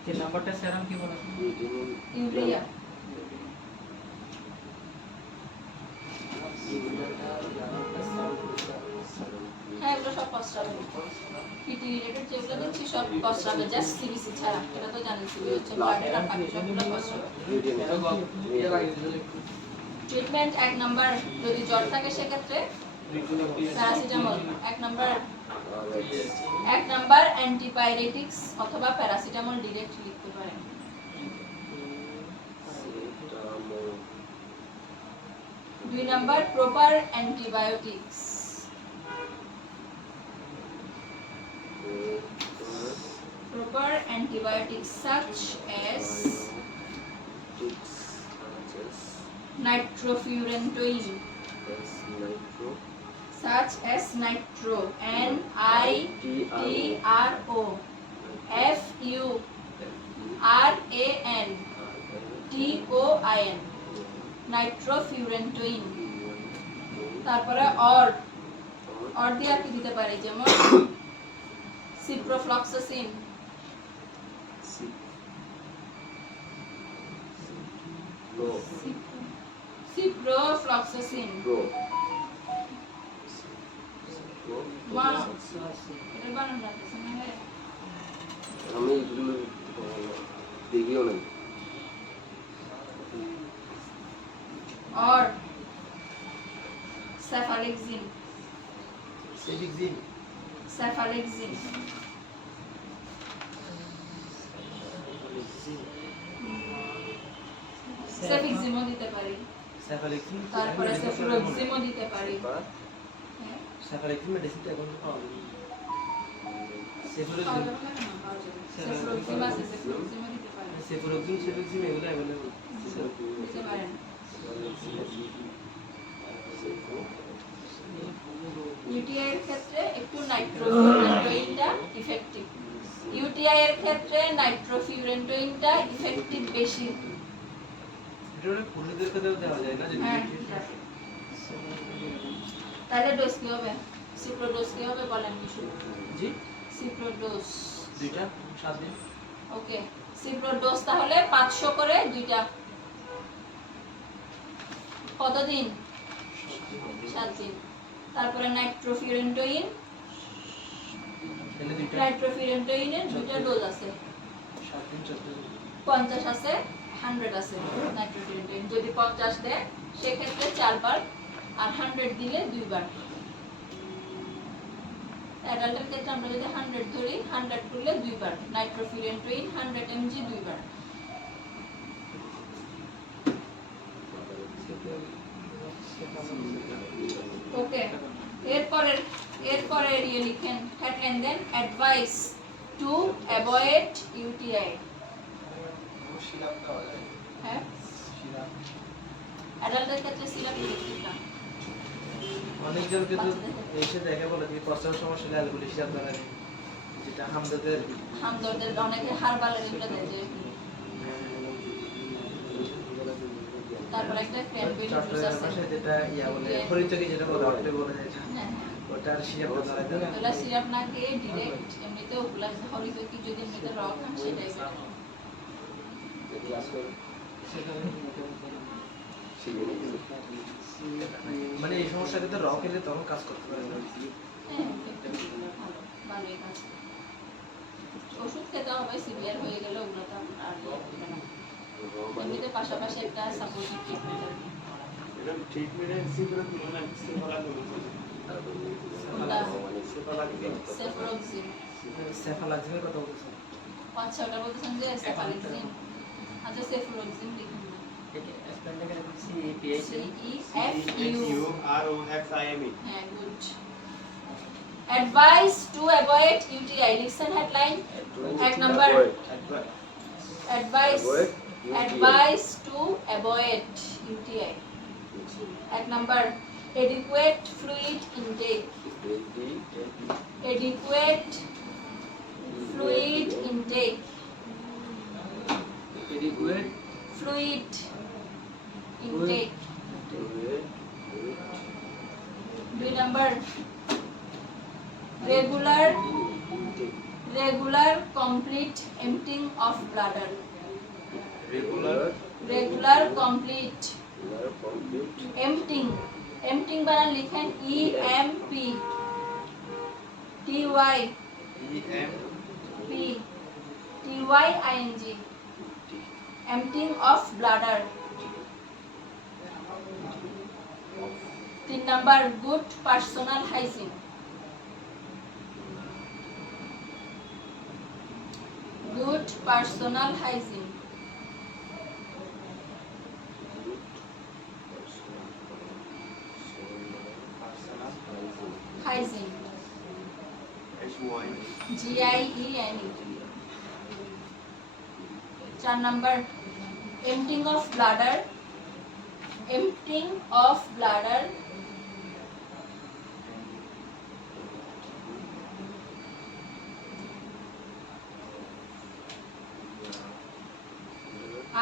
যে নাম্বারটা সেরাম কি বলা ইউরিয়া। হ্যাঁ এগুলো সব প্রস্রাবে, কিডনি রিলেটেড যেগুলো দিচ্ছি সব প্রস্রাবে, জাস্ট সিবিসি ছাড়া, এটা তো জানেন সিবি হচ্ছে ব্লাডের আর বাকি সবগুলো প্রস্রাবে। ট্রিটমেন্ট 1 নাম্বার যদি জ্বর থাকে সেক্ষেত্রে প্যারাসিটামল, 1 নাম্বার অ্যান্টিপাইরেটিক্স অথবা প্যারাসিটামল ডিরেক্ট লিখতে পারেন। 2 number proper antibiotics, proper antibiotics such as Nitrofurantoin, as nitro such as nitro, NITRO, FURANTOIN, নাইট্রোফিউরেন্টোইন। তারপরে অর দিয়ে আর কি দিতে পারি, যেমন সিপ্রোফ্লক্সাসিন, সিপ্রোফ্লক্সাসিন, এটার বানান রাখতেছে না রে? আমি এগুলো দেখিও নাই। और सेफालिक्सिन, সেফিক্সিন, सेफालिक्सिन, সেফিক্সিমও দিতে পারি, সেফালিক্সিন, তারপরে সেফ্রোক্সিমও দিতে পারি। হ্যাঁ, সেফালিক্সিন মেডিসিনটা এখন পাওয়া যায় না। পাওয়া সেফালিক্সিন, যাবে না, পাওয়া যাবে। সেফ্রোক্সিম আছে, সেফ্রোক্সিমও দিতে পারি, সেফালিক্সিন, সেফালিক্সিন এগুলো অ্যাভেলেবল। দিতে পারেন। ইউটিআই এর ক্ষেত্রে একটু নাইট্রোফিউরেন্টোইনটা ইফেক্টিভ, ইউটিআই এর ক্ষেত্রে নাইট্রোফিউরেন্টোইনটা ইফেক্টিভ বেশি। এটা ওটা পুরুষদের ক্ষেত্রেও দেওয়া যায় না, যদি হ্যাঁ, তাহলে ডোজ কি হবে? সিপ্রোডোজ কি হবে বলেন কিছু? জি সিপ্রোডোজ, দুইটা 7 দিন। ওকে, সিপ্রোডোজ তাহলে 500 করে দুইটা, কতদিন? 7 দিন। তারপরে নাইট্রোফিউরেন্টোইন, তাহলে দুইটা নাইট্রোফিউরেন্টোইনের দুইটা ডোজ আছে, 7 দিন 14 দিন। 50 আছে, 100 আছে নাইট্রোফিউরেন্টোইন। যদি 50 দেয় সেক্ষেত্রে 4 বার, আর 100 দিলে 2 বার। অ্যাডাল্টের ক্ষেত্রে আমরা যদি 100 ধরি, 100 করলে 2 বার নাইট্রোফিউরেন্টোইন, 100 mg 2 বার। ওকে, এরপরে ইয়ে লিখেন headline, then advice to avoid UTI. Syrup দেওয়া যায়, হ্যাঁ, সিরাপ। অ্যাডাল্টের ক্ষেত্রে সিরাপ ইফেক্টিভ না। অনেকজনকে তো এসে দেখে বলে যে প্রস্রাবের সমস্যা হলে অ্যালকোহলিক সিরাপ দেওয়া যায়, যেটা হামদর্দের হামদর্দের অনেকে হারবালের এটা দেয় যে। তারপর একটা ক্র্যানবেরি জুস চট্টগ্রামের আছে, পাশে যেটা ইয়া বলে হরিচকি, যেটা বলে ওটা বলে যেটা হ্যাঁ, ওটার সিরাপ দেওয়া যায়। ওগুলা সিরাপ না খেয়ে ডিরেক্ট এমনিতে ওগুলা হরিতকি যদি এমনিতে র খান সেটাই better। মানে এই সমস্যা কিন্তু র খেলে তখন কাজ করতে পারে না। হ্যাঁ, ভালো, ভালোই কাজ। ওষুধ খেতে হবে, সিভিয়ার হয়ে গেলে ওগুলো তো আর ইয়ে হবে না। এমনিতে পাশাপাশি একটা সাপোর্টিভ ট্রিটমেন্ট আর কি। সেফ্রোক্সিন, সেফালাক্সিনের কথা বলছেন। আচ্ছা ওটা বলতেছেন যে সেফালিক্সিন, আচ্ছা সেফ্রোক্সিন লিখুন না, CEFU, হ্যাঁ, good. Advice to avoid UTI, listen headline, এক number advice to avoid UTI. এক number adequate fluid intake, adequate fluid intake, fluid intake। 2 number regular complete emptying of bladder, regular complete emptying, emptying বানান লিখেন EMP, TYING, emptying of bladder। 3 number good personal hygiene, good personal hygiene, hygiene, GIENE। 4 number emptying of bladder, emptying of bladder,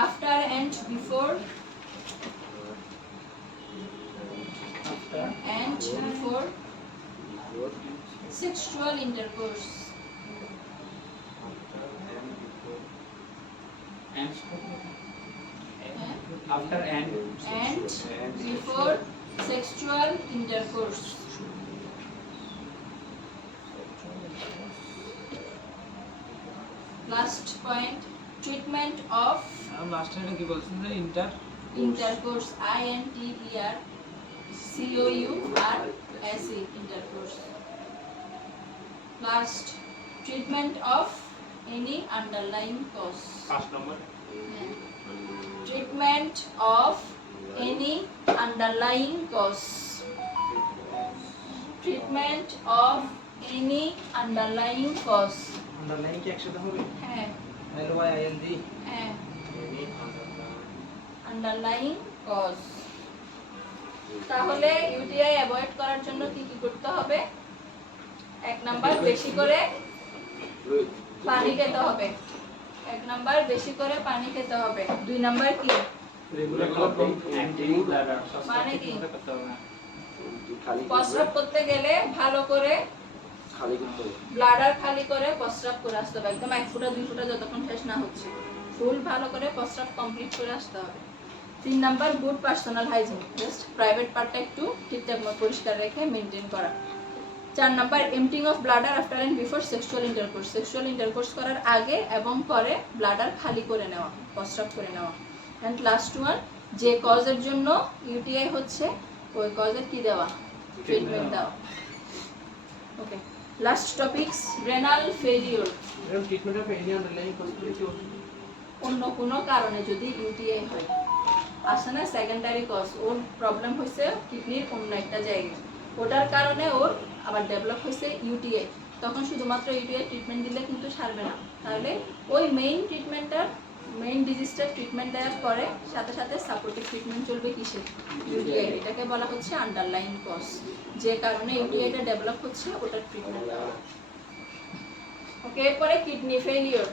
after and before, After and before sexual intercourse, and eh? after and and before sexual intercourse. Last point, treatment of last এটা কি বলছেন যে intercourse, intercourse, intercourse. Last, treatment of any underlying cause. 5 number Treatment of any underlying cause. Treatment of any underlying cause. Underline কি একসাথে হবে হ্যাঁ LYIND হ্যাঁ any underlying cause. তাহলে ইউটিআই অ্যাভয়েড করার জন্য কি কি করতে হবে? 1 নাম্বার বেশি করে পানি খেতে হবে। 1 নাম্বার বেশি করে পানি খেতে হবে। 2 নাম্বার কি? রেগুলার emptying bladder মানে কি? করতে হবে না। খালি প্রস্রাব করতে গেলে ভালো করে খালি করতে হবে। ব্লাডার খালি করে প্রস্রাব করে আসতে হবে। একদম 1 ফুটা 2 ফুটা যতক্ষণ শেষ না হচ্ছে ফুল ভালো করে প্রস্রাব কমপ্লিট করে আসতে হবে। 3 number good personal hygiene, just private পার্টটা একটু ঠিকঠাক মতো পরিষ্কার রেখে মেইনটেইন করা। 4 number emptying of bladder after and before sexual intercourse, sexual intercourse করার আগে এবং পরে ব্লাডার খালি করে নেওয়া, প্রস্রাব করে নেওয়া। এন্ড লাস্ট ওয়ান, যে কজের জন্য ইউটিআই হচ্ছে ওই কজের কি দেওয়া, ট্রিটমেন্ট দেওয়া। Okay, last topics renal failure. এরকম treatment of any underline cause কি অন্য কোনো কারণে যদি ইউটিআই হয়, আসে না সেকেন্ডারি কজ, ওর প্রবলেম হয়েছে কিডনির অন্য একটা জায়গায়, ওটার কারণে ওর আবার ডেভেলপ হয়েছে ইউটিআই, তখন শুধুমাত্র ইউটিআই ট্রিটমেন্ট দিলে কিন্তু সারবে না। তাহলে ওই মেইন ট্রিটমেন্টটার, মেইন ডিজিজটার ট্রিটমেন্ট দেওয়ার পরে সাথে সাথে সাপোর্টিভ ট্রিটমেন্ট চলবে কিসের, ইউটিআই। এটাকে বলা হচ্ছে আন্ডারলাইন কজ, যে কারণে ইউটিআইটা ডেভেলপ হচ্ছে ওটার ট্রিটমেন্ট দেওয়া। ওকে, এরপরে কিডনি ফেলিওর।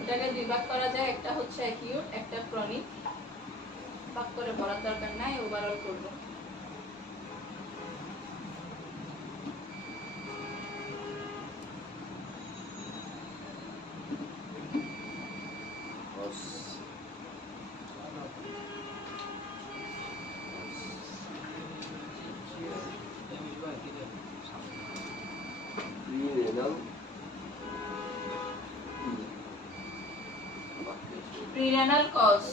এটাকে 2 ভাগ করা যায়, একটা হচ্ছে অ্যাকিউট, একটা ক্রনিক। ভাগ করে পড়ার দরকার নাই, ওভারঅল করব। Renal. Prerenal cause,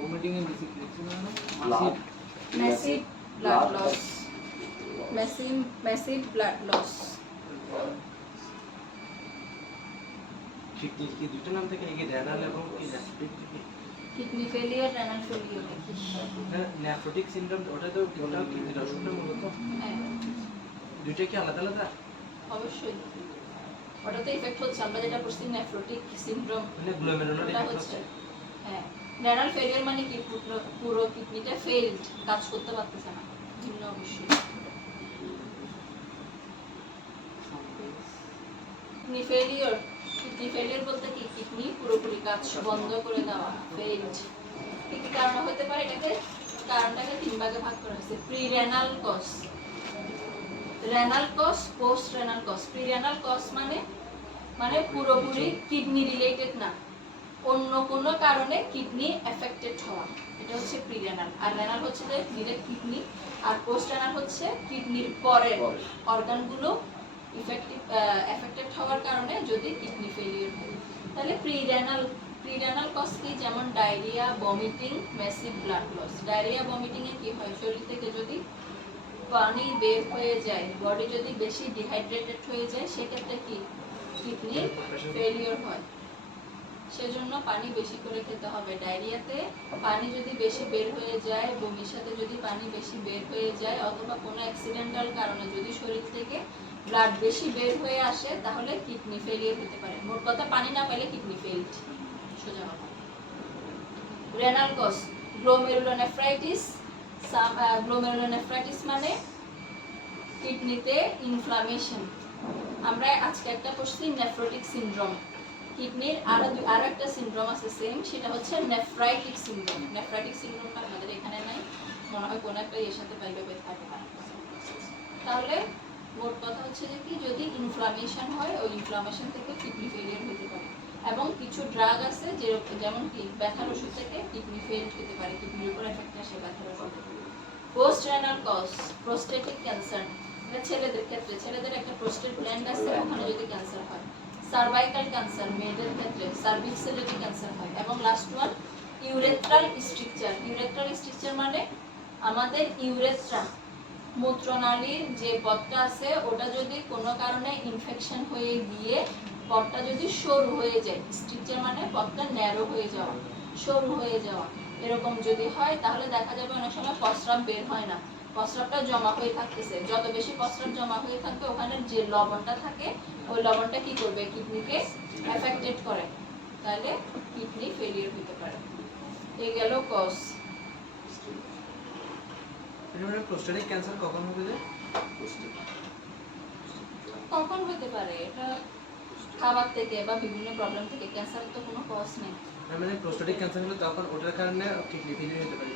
vomiting and disinfection Blood. massive blood loss, massive blood loss। Kidney কি দুটো নাম থেকে কি রেনাল এবং কি নেফ্রোটিক কি kidney failure, renal failure. Nephrotic syndrome ওটা তো ওটা কিডনির অসুখটা মূলত হ্যাঁ দুটো কি আলাদা আলাদা অবশ্যই, ওটাতে ইফেক্ট হচ্ছে, আমরা যেটা করছি নেফ্রোটিক সিনড্রোম, মানে গ্লোমেরুলার ওটা হচ্ছে। হ্যাঁ, রেনাল ফেলিওর মানে কি পুরো কিডনিটা ফেইলড, কাজ করতে পারতেছে না, ভিন্ন অবশ্যই। কিডনি ফেলিওর কিডনি ফেলিয়ার বলতে কি কিডনি পুরোপুরি কাজ বন্ধ করে দেওয়া, ফেইলড। কি কি কারণে হতে পারে? কারণটাকে 3 ভাগে ভাগ করা হয়েছে। Pre renal cause, renal cause, post renal cause. Pre renal cause মানে পুরোপুরি কিডনি রিলেটেড না, অন্য কোনো কারণে কিডনি এফেক্টেড হওয়া, এটা হচ্ছে প্রি রেনাল। আর রেনাল হচ্ছে যে ডিরেক্ট কিডনি, আর পোস্ট রেনাল হচ্ছে কিডনির পরের অর্গানগুলো এফেক্টেড হওয়ার কারণে যদি কিডনি ফেলিয়ার হয়। তাহলে প্রি রেনাল কজ কি? যেমন diarrhoea, vomiting, massive blood loss. Diarrhoea vomiting এ কি হয়? শরীর থেকে যদি পানি বের হয়ে যায়, বডি যদি বেশি ডিহাইড্রেটেড হয়ে যায়, সেক্ষেত্রে কি কিডনি ফেলিয়ার হয়। সেজন্য পানি বেশি করে খেতে হবে। ডায়রিয়াতে পানি যদি বেশি বের হয়ে যায়, বমির সাথে যদি পানি বেশি বের হয়ে যায়, অথবা কোনো অ্যাক্সিডেন্টাল কারণে যদি শরীর থেকে ব্লাড বেশি বের হয়ে আসে, তাহলে কিডনি ফেলিয়ার হতে পারে। মোট কথা, পানি না পেলে কিডনি ফেইলড, সোজা কথা। Renal cause, glomerulonephritis. গ্লোমেরুলোনেফ্রাইটিস মানে কিডনিতে ইনফ্লামেশন। আমরা আজকে একটা পড়ছি নেফ্রোটিক সিনড্রোম। কিডনির আরো একটা সিনড্রোম আছে সেম, সেটা হচ্ছে নেফ্রাইটিক সিনড্রোম। নেফ্রাইটিক সিনড্রোমটা আমাদের এখানে নাই, মনে হয় কোনো একটা এর সাথে পাইলে হয়ে থাকে না। তাহলে মোট কথা হচ্ছে যে কি, যদি ইনফ্লামেশন হয়, ওই ইনফ্লামেশন থেকে কিডনি ফেলিয়ার হতে পারে। এবং কিছু ড্রাগ আছে যেমন কি ব্যথার ওষুধ থেকে কিডনি ফেল হতে পারে, কিডনির উপর এফেক্ট আসে ব্যথার ওষুধ। Post renal cause, prostatic cancer. এটা ছেলেদের ক্ষেত্রে, ছেলেদের একটা প্রোস্টেট গ্ল্যান্ড আছে, ওখানে যদি ক্যান্সার হয়। সার্ভাইকাল ক্যান্সার, মেয়েদের ক্ষেত্রে সার্ভিক্সে যদি ক্যান্সার হয়। এবং last one urethral structure. Urethral structure মানে আমাদের ইউরেথ্রা, মূত্রনালীর যে পথটা আছে, ওটা যদি কোনো কারণে ইনফেকশন হয়ে গিয়ে পথটা যদি সরু হয়ে যায়, স্ট্রাকচার মানে পথটা ন্যারো হয়ে যাওয়া, সরু হয়ে যাওয়া, এরকম যদি হয়, তাহলে দেখা যাবে অনেক সময় প্রস্রাব বের হয় না, প্রস্রাবটা জমা হয়ে থাকতেছে। যত বেশি প্রস্রাব জমা হয়ে থাকবে, ওখানে যে লবণটা থাকে, ওই লবণটা কি করবে? কিডনিকে এফেক্টেড করে, তাহলে কিডনি ফেলিয়ার হতে পারে। এই গেল কজ। প্রোস্টেটিক ক্যান্সার কখন হবে? কখন হতে পারে? এটা খাবার থেকে বা বিভিন্ন প্রবলেম থেকে। ক্যান্সার তো কোনো কজ নেই। মানে প্রোস্টেটিক ক্যান্সার হলে তখন ওটার কারণে কিডনি ফেলিয়ার হতে পারে।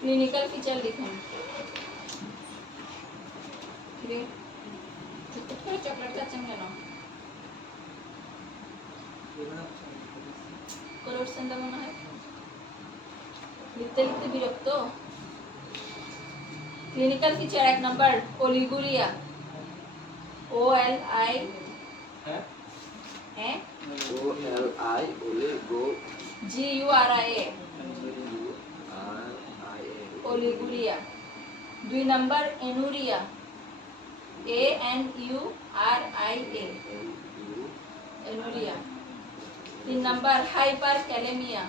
ক্লিনিক্যাল ফিচার লিখুন। চকলেট খাচ্ছেন কেন? করে উঠছেন তো মনে হয়, লিখতে লিখতে বিরক্ত। Clinical feature 1 number oliguria. OLI GURIA, oliguria. 2 number anuria, ANURIA, anuria. 3 number hyperkalaemia,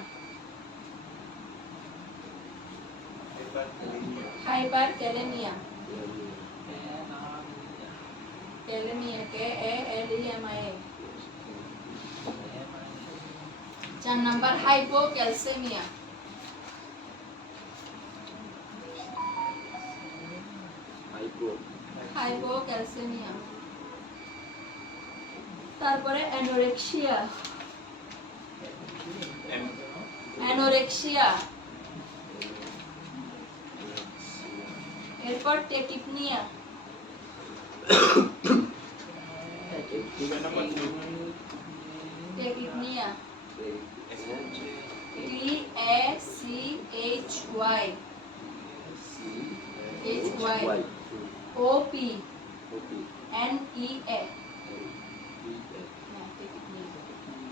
hyperkalaemia, kalaemia KALEMIA। 4 number hypocalcaemia, hypocalcaemia. তারপরে অ্যানোরেক্সিয়া, অ্যানোরেক্সিয়া। এরপর টেকিপনিয়া, টেকিপনিয়া, TACHY OPNEA।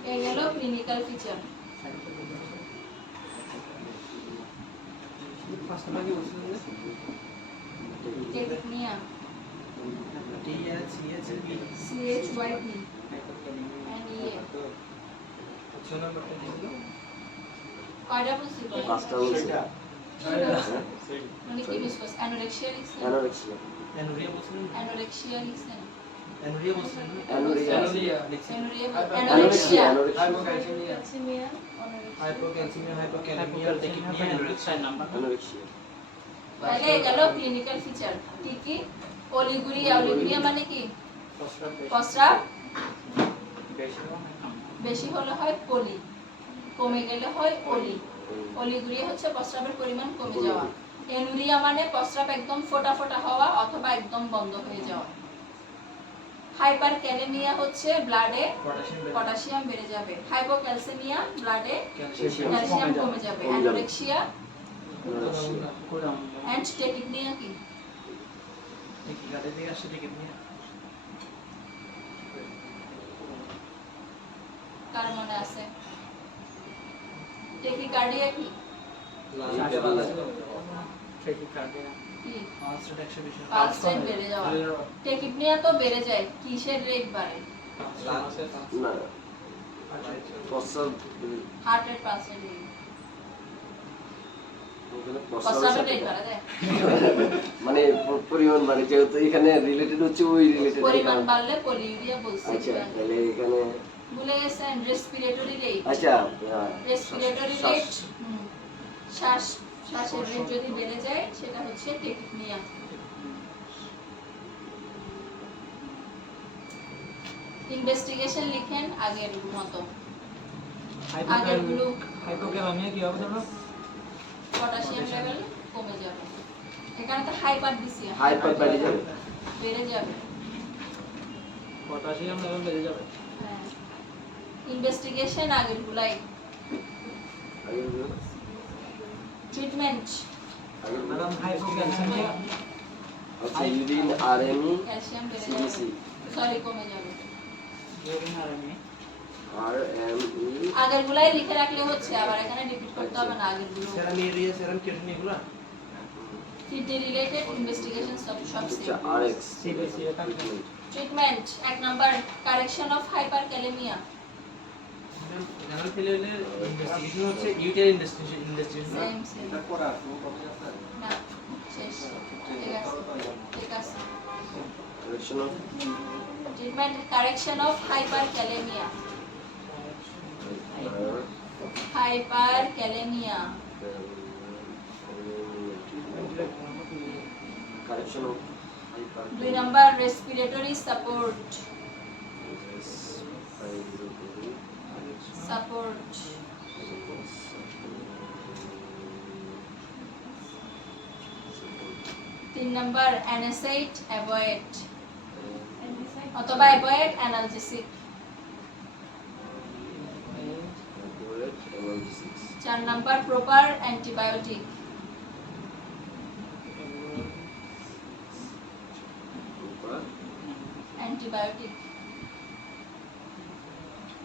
এই গেল ক্লিনিক্যাল ফিচার। ফার্স্ট নাম্বার কি বলছিলেন? টেকিপনিয়া, CHYP NEA। 6 নাম্বারটা কি ছিল? কয়টা বলছি? পাঁচটা বলছি। মানে কি বিশেষ? অ্যানোরেক্সিয়া লিখছেন? অ্যানুরিয়া বলছিলেন? অ্যানোরেক্সিয়া লিখছেন? অ্যানুরিয়া বলছিলেন? অ্যানুরিয়া। লিখছি। Anorexia, Hypocalcemia. Hypocalcaemia, hypokalaemia, tachypnoea, anuria. Anorexia. তাহলে গেল ক্লিনিক্যাল ফিচার। কি কি? অলিগুরিয়া, অলিগুরিয়া মানে কি? প্রস্রাব বেশি হলে হয় পলি, কমে গেলে হয় অলি। অলিগুড়িয়া হচ্ছে প্রস্রাবের পরিমাণ কমে যাওয়া। এনুরিয়া মানে প্রস্রাব একদম ফোঁটা ফোঁটা হওয়া অথবা একদম বন্ধ হয়ে যাওয়া। হাইপার ক্যালেমিয়া হচ্ছে ব্লাডে পটাশিয়াম বেড়ে যাবে। হাইপোক্যালসেমিয়া ব্লাডে ক্যালসিয়াম কমে যাবে। অ্যানোরেক্সিয়া এন্ড টেকিপনিয়া কি? কার মনে আছে? টেকিকার্ডিয়া কি? কি? পালস রেট বেড়ে যাওয়া। টেকিপনিয়া তো বেড়ে যায়, কিসের রেট বাড়ে? না প্রস্রাব হার্ট রেট, পালস রেট। ওখানে প্রস্রাবের রেট প্রস্রাব বাড়ে যায়। মানে পরিমাণ মানে যেহেতু এখানে রিলেটেড হচ্ছে ওই রিলেটেড পরিমাণ বাড়লে পলিউরিয়া বলছে। আচ্ছা তাহলে এখানে ভুলে গেছেন? Respiratory rate. আচ্ছা রেসপিরেটরি রেট, শ্বাসের রেট যদি বেড়ে যায় সেটা হচ্ছে টেকিপনিয়া। ইনভেস্টিগেশন লিখেন আগের মতো। আগেরগুলো হাইপোক্যালামিয়া কি হবে জানো? পটাশিয়াম লেভেল কমে যাবে। এখানে তো হাইপার দিছি, হাইপার বেড়ে যাবে বেড়ে যাবে। পটাশিয়াম লেভেল বেড়ে যাবে। হ্যাঁ, ইনভেস্টিগেশন আগেরগুলাই। ট্রিটমেন্ট ম্যাডাম হাইপোক্যালসেমিয়া আচ্ছা ইউরিন আরএমই ক্যালসিয়াম বেড়ে সিবিসি যাবে, সরি কমে যাবে। আরএমই আগেরগুলাই লিখে রাখলে হচ্ছে, আবার এখানে রিপিট করতে হবে না আগেরগুলো। সেরাম ইউরিয়া সেরাম কিডনি এগুলো কিডনি রিলেটেড ইনভেস্টিগেশন সব আচ্ছা সেম। আরএক্স সিবিসি এটা treatment 1 number correction of hyperkalaemia. General ফেলিওরের ইনভেস্টিগেশন হচ্ছে ইউটের ইনভেস্টিগেশন সেম এটা করা কোনো প্রবলেম আছে না, শেষ। ঠিক আছে। Correction of treatment correction of hyperkalaemia. Hyperkalaemia correction of 2 number respiratory support. Support 3 number NSAID avoid অথবা avoid analgesic. 4 number proper antibiotic. Antibiotic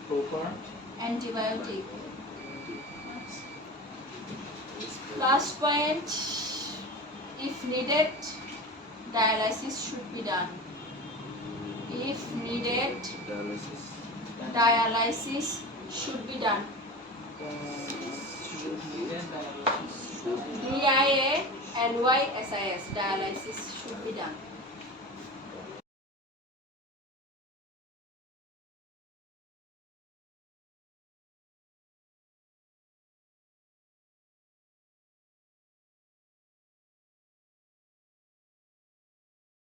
proper antibiotic. Last point, if needed, dialysis should be done. If needed, dialysis should be done. DIALYSIS, dialysis should be done.